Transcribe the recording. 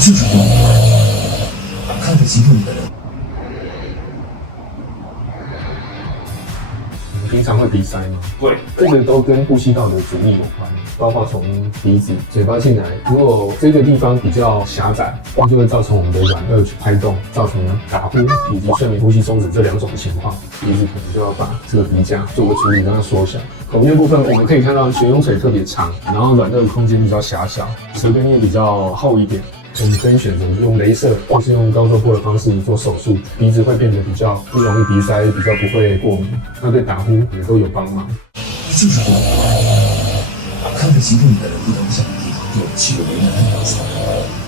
就是动物，看着欺负你的人。平常会鼻塞吗？会，这个都跟呼吸道的阻力有关，包括从鼻子、嘴巴进来。如果这个地方比较狭窄，那就会造成我们的软腭拍动，造成打呼以及睡眠呼吸中止这2种情况。鼻子可能就要把这个鼻夹做个处理，让它缩小。口面部分我们可以看到悬雍垂特别长，然后软腭空间比较狭小，舌根也比较厚一点。我们可以选择用雷射或是用高周波的方式做手术，鼻子会变得比较不容易鼻塞，比较不会过敏，那对打呼也都有帮忙。就是动物，看着欺负你的人不能想地，有气的为难的角色。